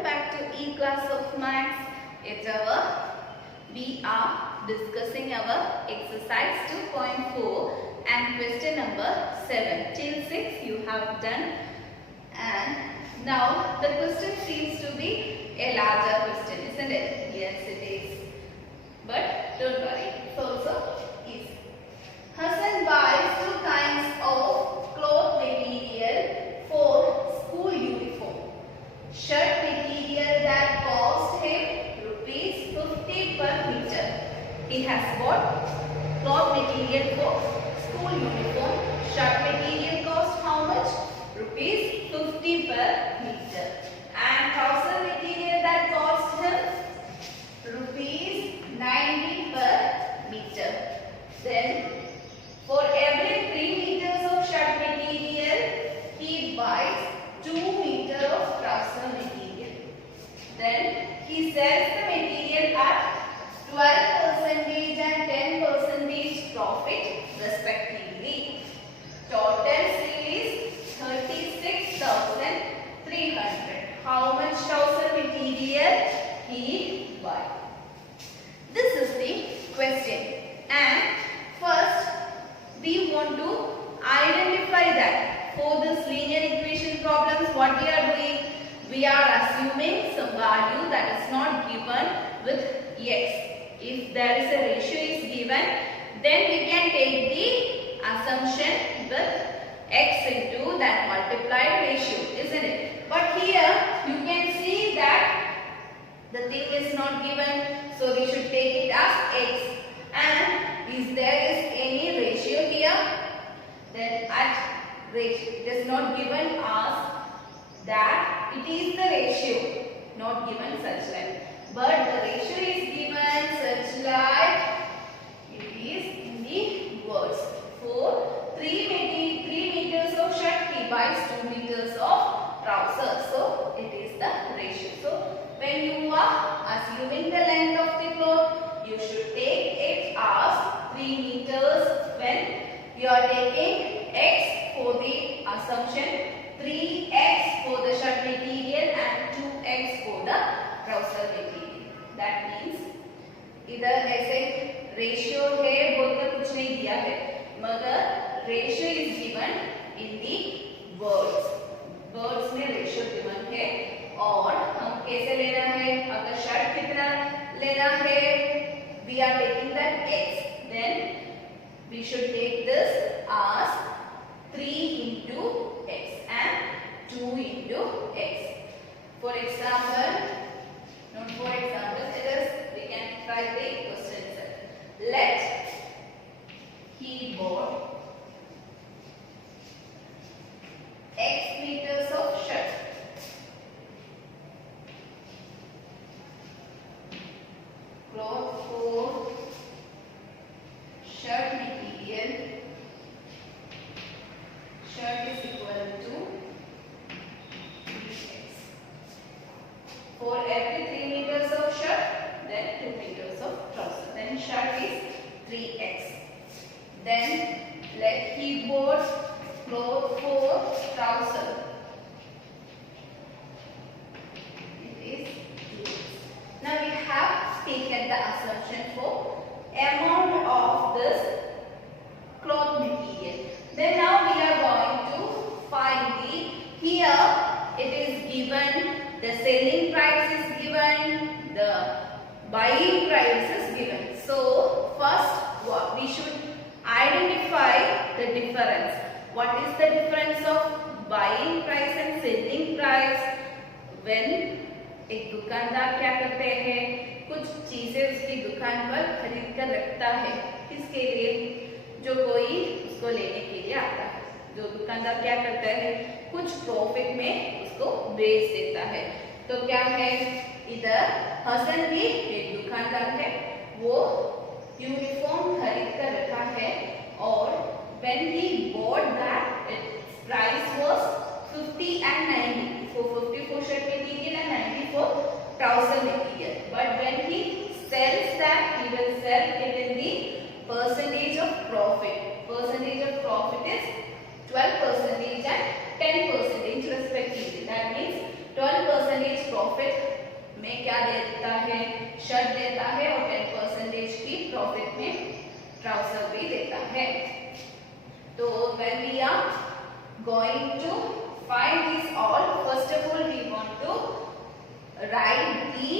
welcome back to E-Class of Maths. We are discussing our exercise 2.4 and question number 7. Till 6 you have done, and now the question seems to be a larger question, isn't it? Yes, it is. But don't worry, it's also easy. Hassan buys 2 kinds of cloth material for school uniform. Shirt material that cost him rupees 50 per meter. He has bought cloth material for school uniform. Shirt material cost how much? Rupees 50 per meter. And trouser material that cost him rupees 90 per meter. Then for every 3 meters of shirt material, he buys 2 meters of trouser material. Then he sells the material at 12% and 10% profit respectively. Total sale is 36,300. How much trouser material he buys? This is the question. And first we want to identify that. For this linear equation problems, what we are doing? We are assuming some value that is not given with x. If there is a ratio is given, then we can take the assumption with x into that multiplied ratio, isn't it? But here you can see that the thing is not given, so we should take it as x. And is there any ratio here? Then at ratio, it is not given us that it is the ratio, not given such like. But the ratio is given such like it is in the words. For 3 meters of shirt, he buys 2 meters of trousers. So it is the ratio. So when you are assuming the length of the cloth, you should take it as 3 meters. When you are taking x for the assumption, 3x for the shirt material and 2x for the trouser material. That means इधर ऐसे ratio है बोलकर कुछ नहीं दिया है, मगर ratio is given in the words. Words में ratio given है और हम कैसे लेना है? अगर shirt कितना लेना है, we are taking that x. Then we should take this as 3 into x and 2 into x. For example, not for example, it is, we can try the question itself. Let he bought x meters of shirt. Cloth for shirt material. Shirt is equal to 3x. For every 3 meters of shirt, then 2 meters of trouser. Then shirt is 3x. Then let he bought cloth for trouser. It is 2x. Now we have taken the assumption for amount of this cloth material. Then now we are going to find the, here it is given, the selling price is given, the buying price is given. So first what we should identify the difference. What is the difference of buying price and selling price? When एक दुकानदार क्या करते हैं, कुछ चीजें उसकी दुकान पर खरीद कर रखता है, किसके लिए? जो कोई उसको लेने के लिए आता है. जो दुकानदार क्या करता है, कुछ प्रॉफिट में उसको बेच देता है. तो क्या है, इधर हसन भी एक दुकानदार है, वो यूनिफॉर्म खरीद कर रखा है और when he bought that, its price was 50 and 90. For 50 for shirt material and 90 for trouser material. But when he sells that, he will sell it in the percentage of profit. Percentage of profit is 12% and 10% respectively. That means 12% profit में क्या देता है, shirt देता है, और 10% की profit में trouser भी देता है. तो when we are going to find this all, first of all we want to write the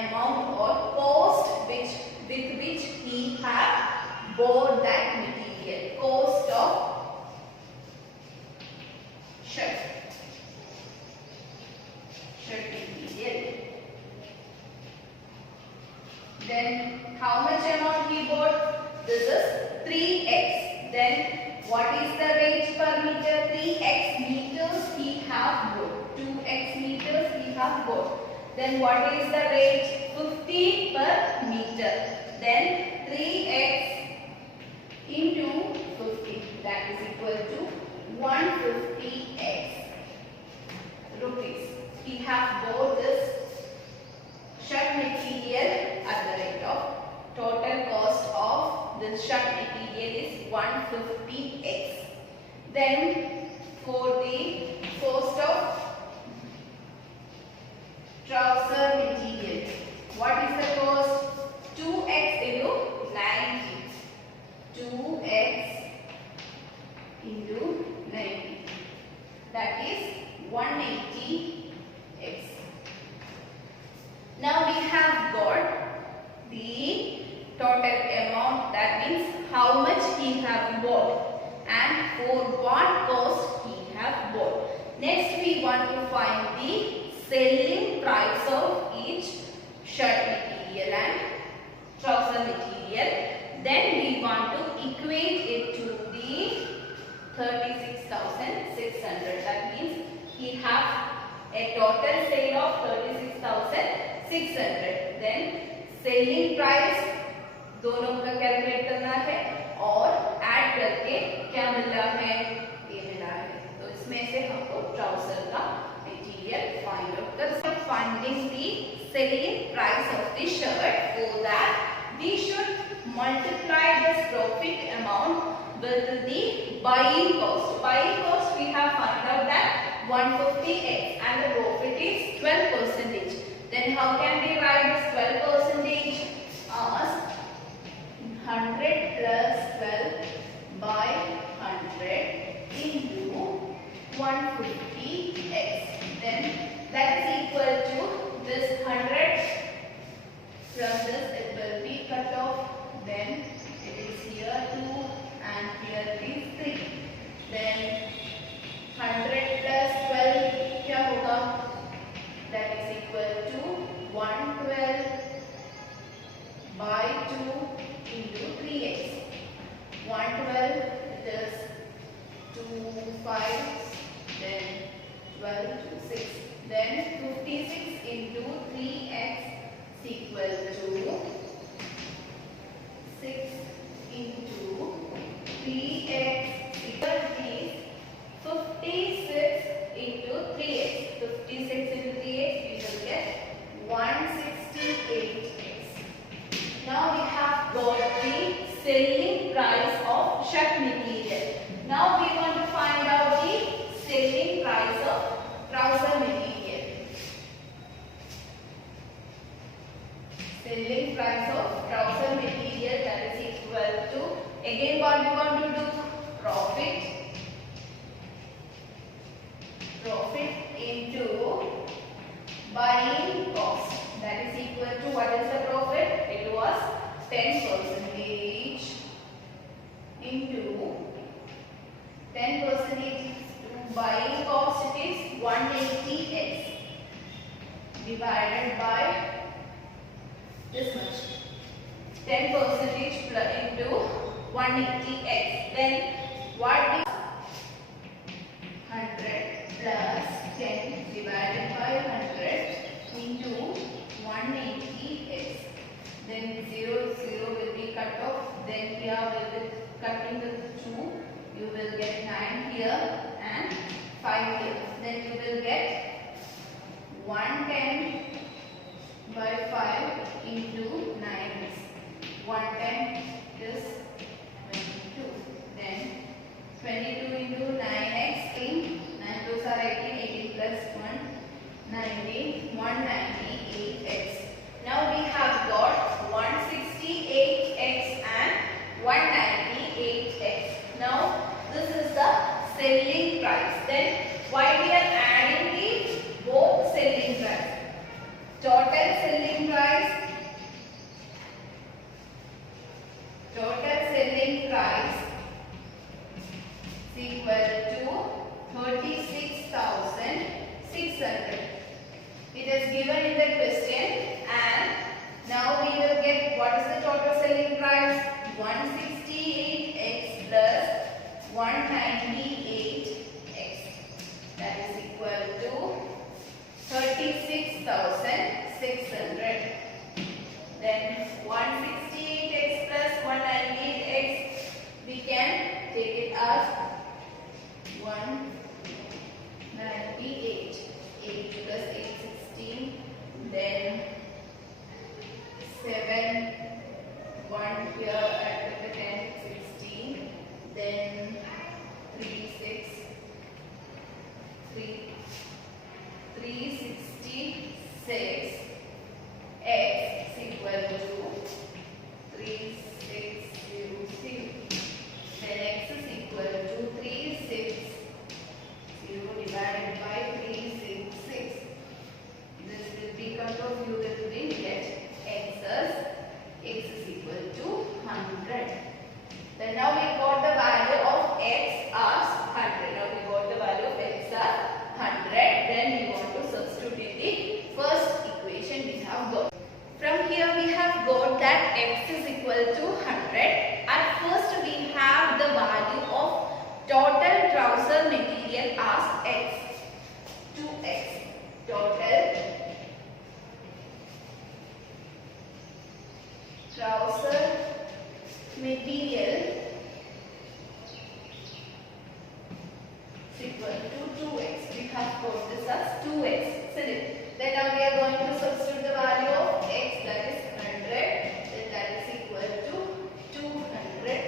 amount or cost with which he have bought that material, cost of shirt material. Then how much amount he bought? This is 3x. Then what is the rate per meter? 3x meters he have bought. 2x meters he have bought. Then what is the rate? 50 per meter. Then 3x into 50, that is equal to 150x rupees. He have bought this shirt material at the rate of, total cost of this shirt material is 150x. Then for the cost of trouser material, what is the cost? 2x into 90. 2x into 90, that is 180x. Now we have got the total amount, that means how much he have bought and for what cost he have bought. Next we want to find the selling price of each shirt material and trouser material. Then we want to equate it to the 36,600. That means he have a total sale of 36,600. Then selling price दोनों का calculate करना है और add करके क्या मिल रहा है, ये मिला है. तो इसमें से हमको ट्राउजर का मटेरियल फाइंड आउट कर सकते हैं. Finding the selling price of the shirt, for that we should multiply this profit amount with the buying cost. Buying cost we have found out that 150x and the profit is 12%. Then how can we write this 12% as 100 plus 12 by 100 into 150x. Then that is equal to this 100 from this, it will be cut off. Then it is here 2 and here it is 3. Then 100 plus 12 क्या होगा? That is equal to 112 by 2 into 3x. 112 it is 2 5, then 12 to 6. Then 56 into 3x is equal to 6 into 3x equal is 56 into 3x. 56 into 3x we will get 168x. Now we have got the selling price of shirt material. Now we want to find out the selling price of trouser material. Selling price of trouser material, that is equal to, again what we want to do, profit into buying cost, that is equal to, what is the profit? It was 10% into 10% to buying cost, it is 180x divided by this much, 10% into 180x. Then what is 100 plus 10 divided by 100 into 180x. Then 0 will be cut off. Then here will be cutting the 2. You will get 9 here and 5 here. Then you will get 110 by 5 into 9x. 110 is 22. Then 22 into 9x, 9 2s are 18, 18 plus 1, 19, here at the 10, 16, then 3, 6, 366 x is equal to 3600. Then x is equal to 360 divided by 366. This will become of you will get x is equal to 100. Then now we got the value of x as 100. Now we got the value of x as 100. Then we want to substitute in the first equation we have got. From here we have got that x is equal to 100. At first we have the value of total trouser material as x. 2x. Total trouser material is equal to 2x. We have got this as 2x. Isn't it? Then now we are going to substitute the value of x, that is 100. Then that is equal to 200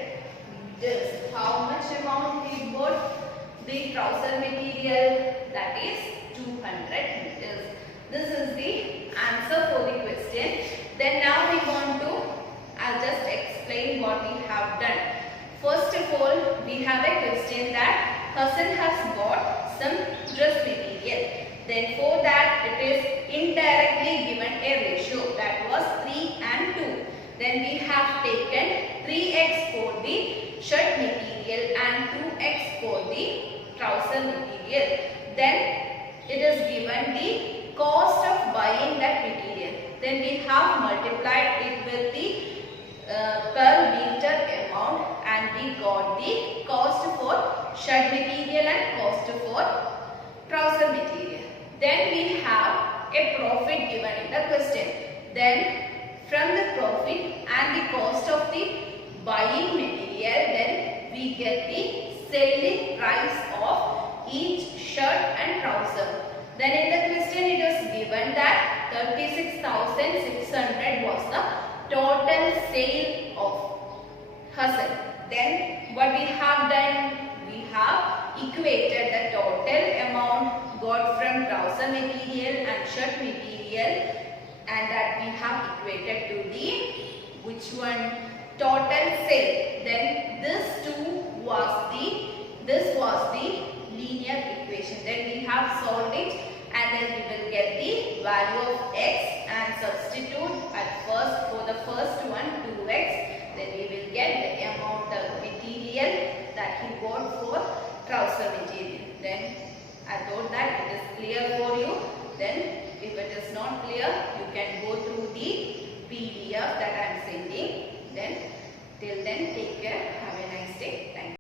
meters. How much amount we got? The trouser material, that is 200 meters. This is the answer for the question. Then now we want to, I'll just explain what we have done. First of all, we have a question that Hassan has got some dress material. Then for that it is indirectly given a ratio, that was 3 and 2. Then we have taken 3x for the shirt material and 2x for the trouser material. Then it is given the cost of buying that material. Then we have multiplied it with the per meter amount and we got the cost for shirt material and cost for trouser material. Then we have a profit given in the question. Then from the profit and the cost of the buying material, then we get the selling price of each shirt and trouser. Then in the question it was given that 36,600 was the total sale of Hassan. Then what we have done, we have equated the total amount got from trouser material and shirt material, and that we have equated to the which one, total sale. Then this was the linear equation. Then we have solved it and then we will get the value of x and substitute at first for the first one 2x. Then we will get the amount of material that he bought for trouser material. Then I thought that it is clear for you. Then if it is not clear, you can go through the PDF that I am sending. Then till then, take care. Have a nice day. Thank you.